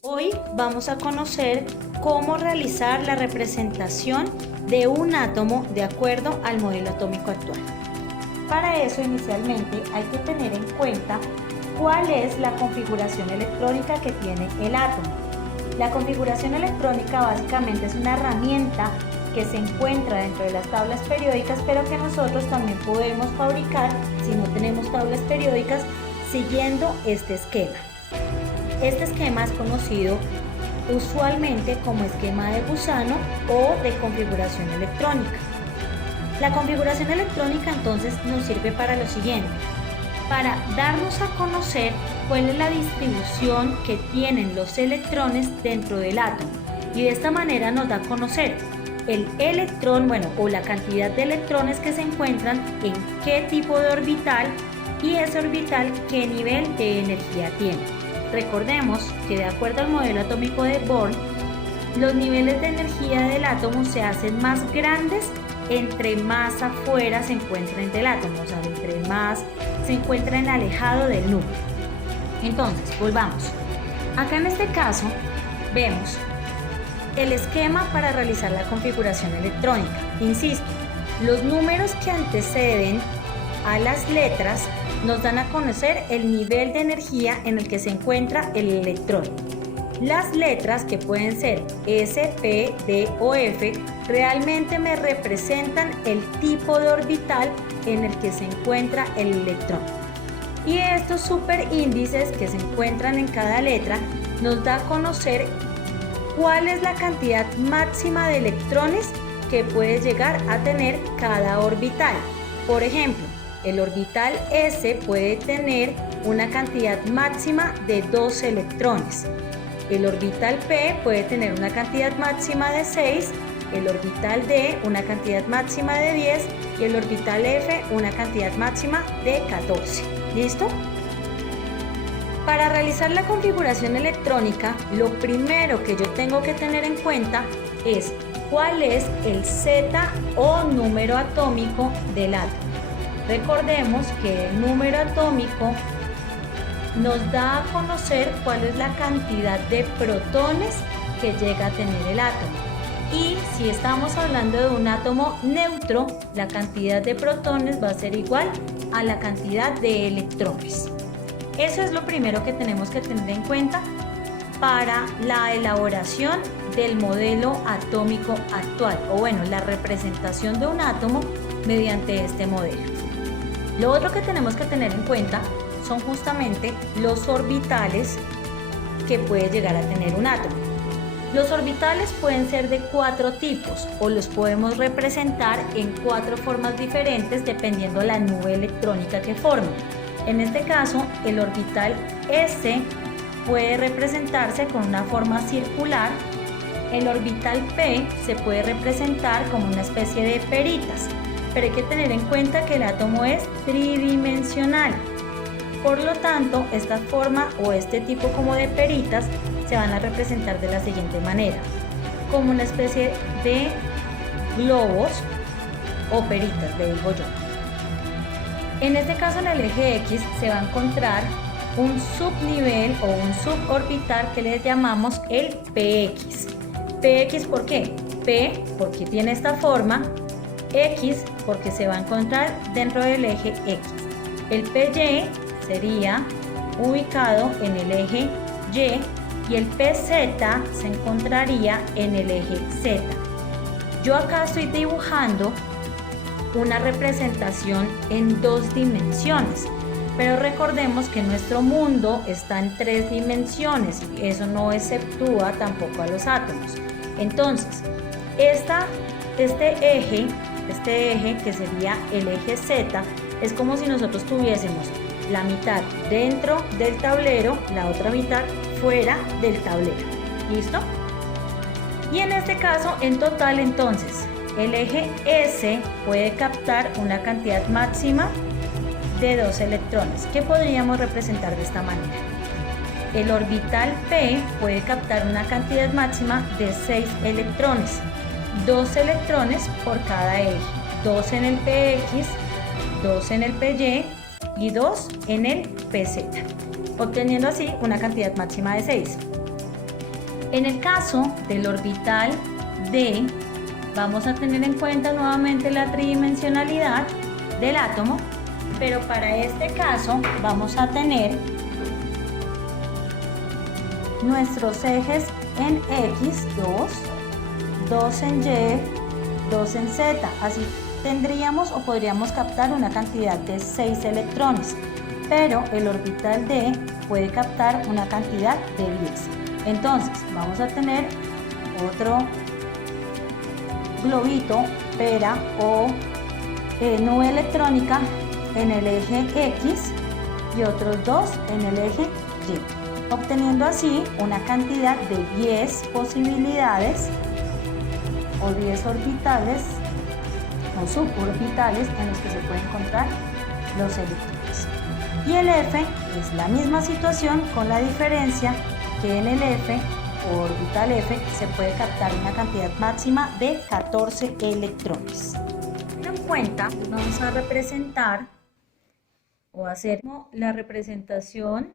Hoy vamos a conocer cómo realizar la representación de un átomo de acuerdo al modelo atómico actual. Para eso, inicialmente hay que tener en cuenta cuál es la configuración electrónica que tiene el átomo. La configuración electrónica básicamente es una herramienta que se encuentra dentro de las tablas periódicas, pero que nosotros también podemos fabricar si no tenemos tablas periódicas siguiendo este esquema. Este esquema es conocido usualmente como esquema de gusano o de configuración electrónica. La configuración electrónica entonces nos sirve para lo siguiente, para darnos a conocer cuál es la distribución que tienen los electrones dentro del átomo, y de esta manera nos da a conocer el electrón, o la cantidad de electrones que se encuentran en qué tipo de orbital y ese orbital qué nivel de energía tiene. Recordemos que de acuerdo al modelo atómico de Born, los niveles de energía del átomo se hacen más grandes entre más afuera se encuentren del átomo, o sea, entre más se encuentren alejado del núcleo. Entonces, volvamos. Acá en este caso vemos el esquema para realizar la configuración electrónica. Insisto, los números que anteceden a las letras nos dan a conocer el nivel de energía en el que se encuentra el electrón. Las letras, que pueden ser S, P, D o F, realmente me representan el tipo de orbital en el que se encuentra el electrón. Y estos superíndices que se encuentran en cada letra nos da a conocer cuál es la cantidad máxima de electrones que puede llegar a tener cada orbital. Por ejemplo, el orbital S puede tener una cantidad máxima de 2 electrones. El orbital P puede tener una cantidad máxima de 6, el orbital D una cantidad máxima de 10 y el orbital F una cantidad máxima de 14. ¿Listo? Para realizar la configuración electrónica, lo primero que yo tengo que tener en cuenta es cuál es el Z o número atómico del átomo. Recordemos que el número atómico nos da a conocer cuál es la cantidad de protones que llega a tener el átomo. Y si estamos hablando de un átomo neutro, la cantidad de protones va a ser igual a la cantidad de electrones. Eso es lo primero que tenemos que tener en cuenta para la elaboración del modelo atómico actual, o la representación de un átomo mediante este modelo. Lo otro que tenemos que tener en cuenta son justamente los orbitales que puede llegar a tener un átomo. Los orbitales pueden ser de 4 tipos o los podemos representar en 4 formas diferentes dependiendo la nube electrónica que formen. En este caso, el orbital S puede representarse con una forma circular. El orbital P se puede representar como una especie de peritas, pero hay que tener en cuenta que el átomo es tridimensional. Por lo tanto, esta forma o este tipo como de peritas se van a representar de la siguiente manera, como una especie de globos o peritas, le digo yo. En este caso, en el eje X se va a encontrar un subnivel o un suborbital que le llamamos el PX. PX, ¿por qué? P porque tiene esta forma, X porque se va a encontrar dentro del eje X. El PY sería ubicado en el eje Y y el PZ se encontraría en el eje Z. Yo acá estoy dibujando una representación en 2 dimensiones, pero recordemos que nuestro mundo está en 3 dimensiones y eso no exceptúa tampoco a los átomos. Entonces, este eje que sería el eje Z es como si nosotros tuviésemos la mitad dentro del tablero, la otra mitad fuera del tablero. ¿Listo? Y en este caso, en total, entonces, el eje S puede captar una cantidad máxima de 2 electrones, que podríamos representar de esta manera. El orbital P puede captar una cantidad máxima de 6 electrones, 2 electrones por cada eje, 2 en el PX, 2 en el PY y 2 en el PZ, obteniendo así una cantidad máxima de 6. En el caso del orbital D, vamos a tener en cuenta nuevamente la tridimensionalidad del átomo, pero para este caso vamos a tener nuestros ejes en X, 2 en Y, 2 en Z. Así tendríamos o podríamos captar una cantidad de 6 electrones, pero el orbital D puede captar una cantidad de 10. Entonces vamos a tener otro globito, pera o nube electrónica en el eje X y otros 2 en el eje Y, obteniendo así una cantidad de 10 posibilidades o 10 orbitales o suborbitales en los que se pueden encontrar los electrones. Y el F es la misma situación, con la diferencia que en el F o orbital F se puede captar una cantidad máxima de 14 electrones. En cuenta, vamos a representar o hacer la representación